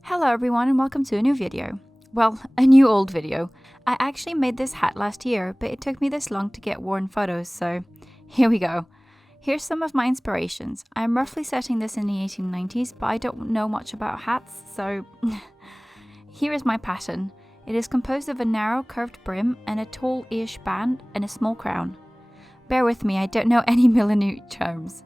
Hello everyone and welcome to a new video. Well, a new old video. I actually made this hat last year, but it took me this long to get worn photos, so here we go. Here's some of my inspirations. I'm roughly setting this in the 1890s, but I don't know much about hats, so here is my pattern. It is composed of a narrow curved brim and a tall-ish band and a small crown. Bear with me, I don't know any millimeter terms.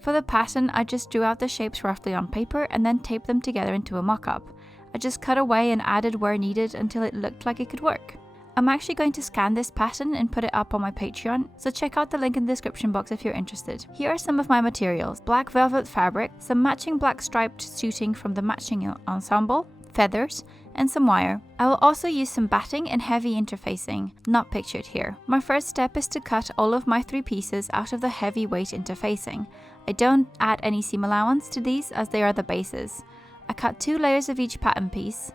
For the pattern, I just drew out the shapes roughly on paper and then taped them together into a mock-up. I just cut away and added where needed until it looked like it could work. I'm actually going to scan this pattern and put it up on my Patreon, so check out the link in the description box if you're interested. Here are some of my materials: black velvet fabric, some matching black striped suiting from the matching ensemble, feathers, and some wire. I will also use some batting and heavy interfacing, not pictured here. My first step is to cut all of my 3 pieces out of the heavy weight interfacing. I don't add any seam allowance to these as they are the bases. I cut 2 layers of each pattern piece.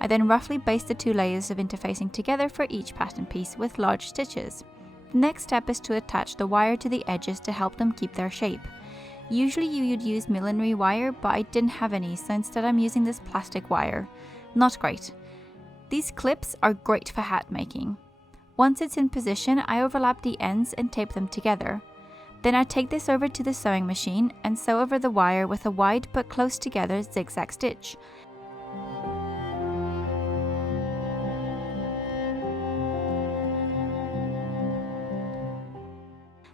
I then roughly baste the 2 layers of interfacing together for each pattern piece with large stitches. The next step is to attach the wire to the edges to help them keep their shape. Usually you would use millinery wire, but I didn't have any, so instead I'm using this plastic wire. Not great. These clips are great for hat making. Once it's in position, I overlap the ends and tape them together. Then I take this over to the sewing machine and sew over the wire with a wide but close together zigzag stitch.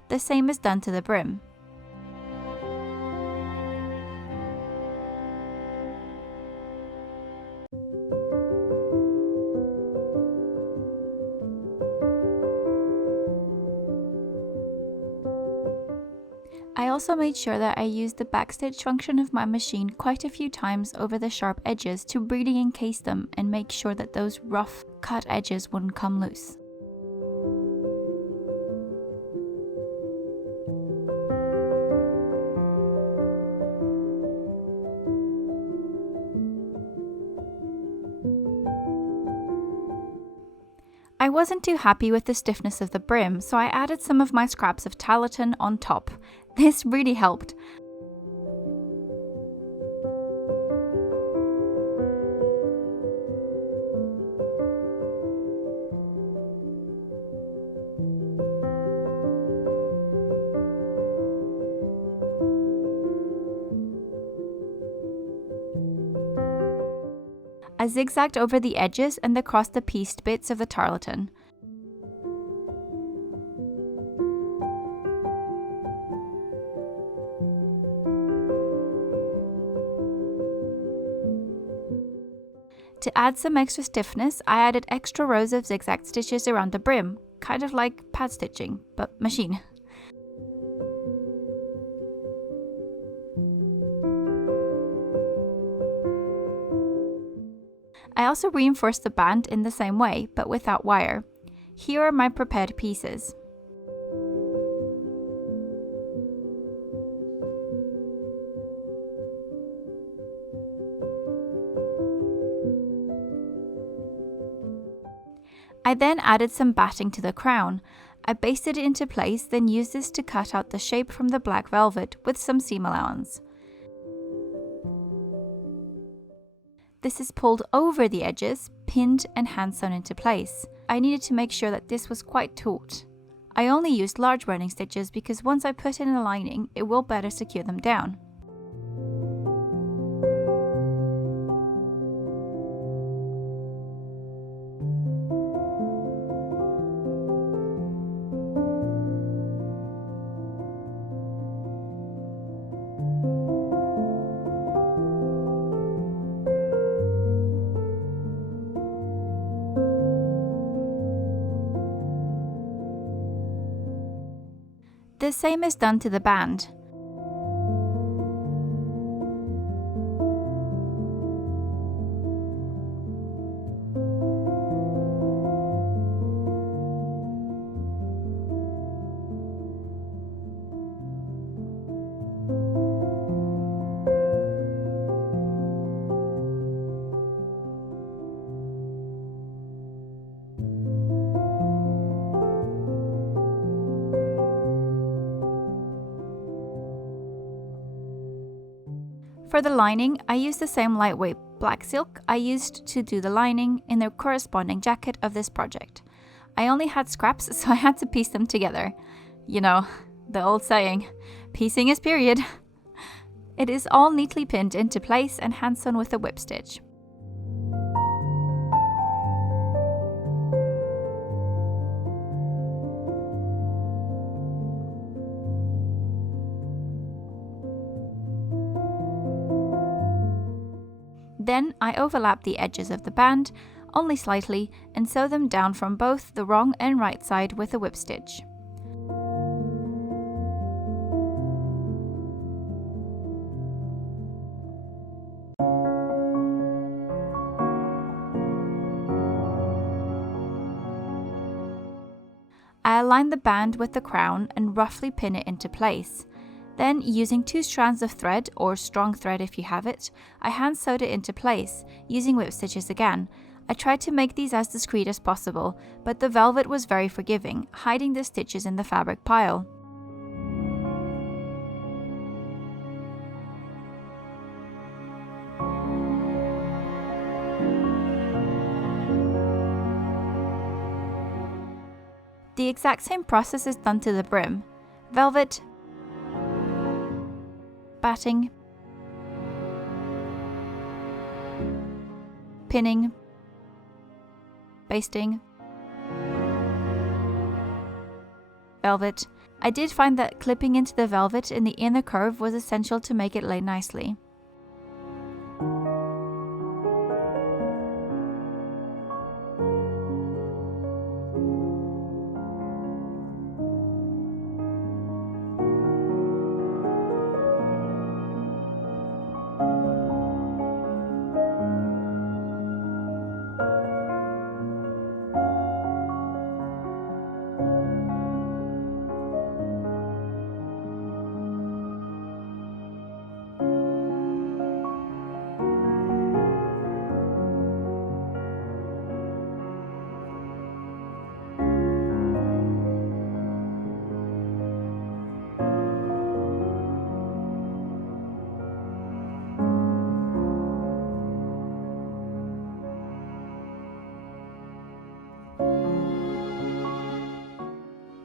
The same is done to the brim. I also made sure that I used the backstitch function of my machine quite a few times over the sharp edges to really encase them and make sure that those rough cut edges wouldn't come loose. I wasn't too happy with the stiffness of the brim, so I added some of my scraps of tarlatan on top. This really helped. I zigzagged over the edges and across the pieced bits of the tarlatan. To add some extra stiffness, I added extra rows of zigzag stitches around the brim, kind of like pad stitching, but machine. I also reinforced the band in the same way, but without wire. Here are my prepared pieces. I then added some batting to the crown. I basted it into place, then used this to cut out the shape from the black velvet with some seam allowance. This is pulled over the edges, pinned and hand sewn into place. I needed to make sure that this was quite taut. I only used large running stitches because once I put in a lining, it will better secure them down. The same is done to the band. For the lining, I used the same lightweight black silk I used to do the lining in the corresponding jacket of this project. I only had scraps, so I had to piece them together. You know, the old saying, piecing is period. It is all neatly pinned into place and hand sewn with a whip stitch. Then I overlap the edges of the band, only slightly, and sew them down from both the wrong and right side with a whip stitch. I align the band with the crown and roughly pin it into place. Then, using 2 strands of thread, or strong thread if you have it, I hand sewed it into place, using whip stitches again. I tried to make these as discreet as possible, but the velvet was very forgiving, hiding the stitches in the fabric pile. The exact same process is done to the brim. Velvet, batting, pinning, basting, velvet. I did find that clipping into the velvet in the inner curve was essential to make it lay nicely.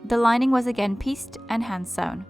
The lining was again pieced and hand sewn.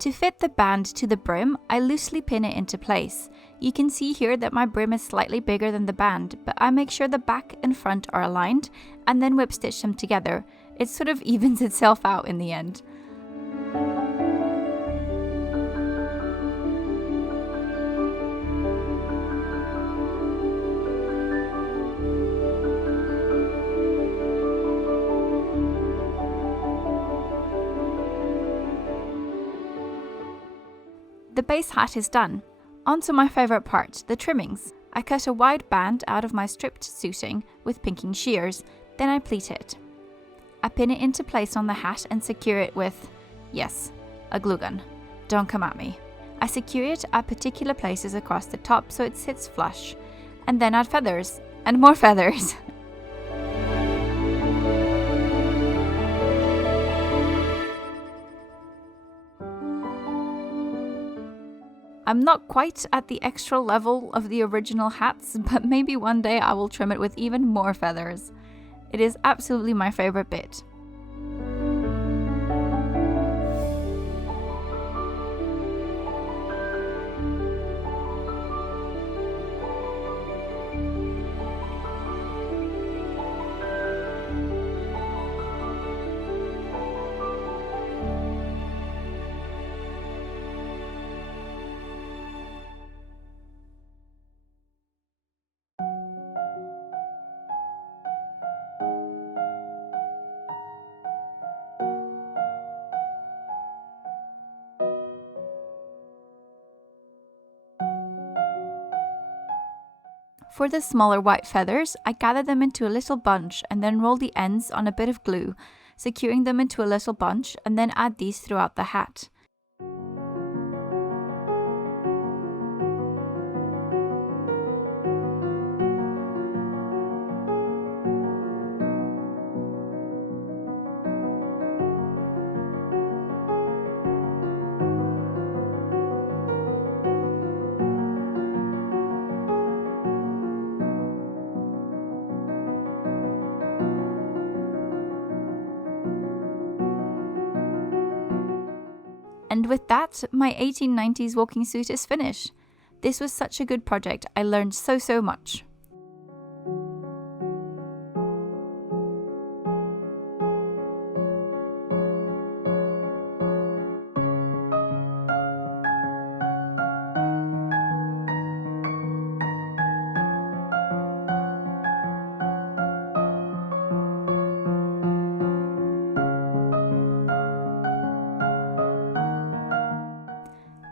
To fit the band to the brim, I loosely pin it into place. You can see here that my brim is slightly bigger than the band, but I make sure the back and front are aligned and then whip stitch them together. It sort of evens itself out in the end. The base hat is done. On to my favourite part, the trimmings. I cut a wide band out of my stripped suiting with pinking shears, then I pleat it. I pin it into place on the hat and secure it with, yes, a glue gun. Don't come at me. I secure it at particular places across the top so it sits flush. and then add feathers, and more feathers. I'm not quite at the extra level of the original hats, but maybe one day I will trim it with even more feathers. It is absolutely my favorite bit. For the smaller white feathers, I gather them into a little bunch and then roll the ends on a bit of glue, securing them into a little bunch, and then add these throughout the hat. And with that, my 1890s walking suit is finished. This was such a good project. I learned so much.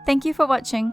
Thank you for watching.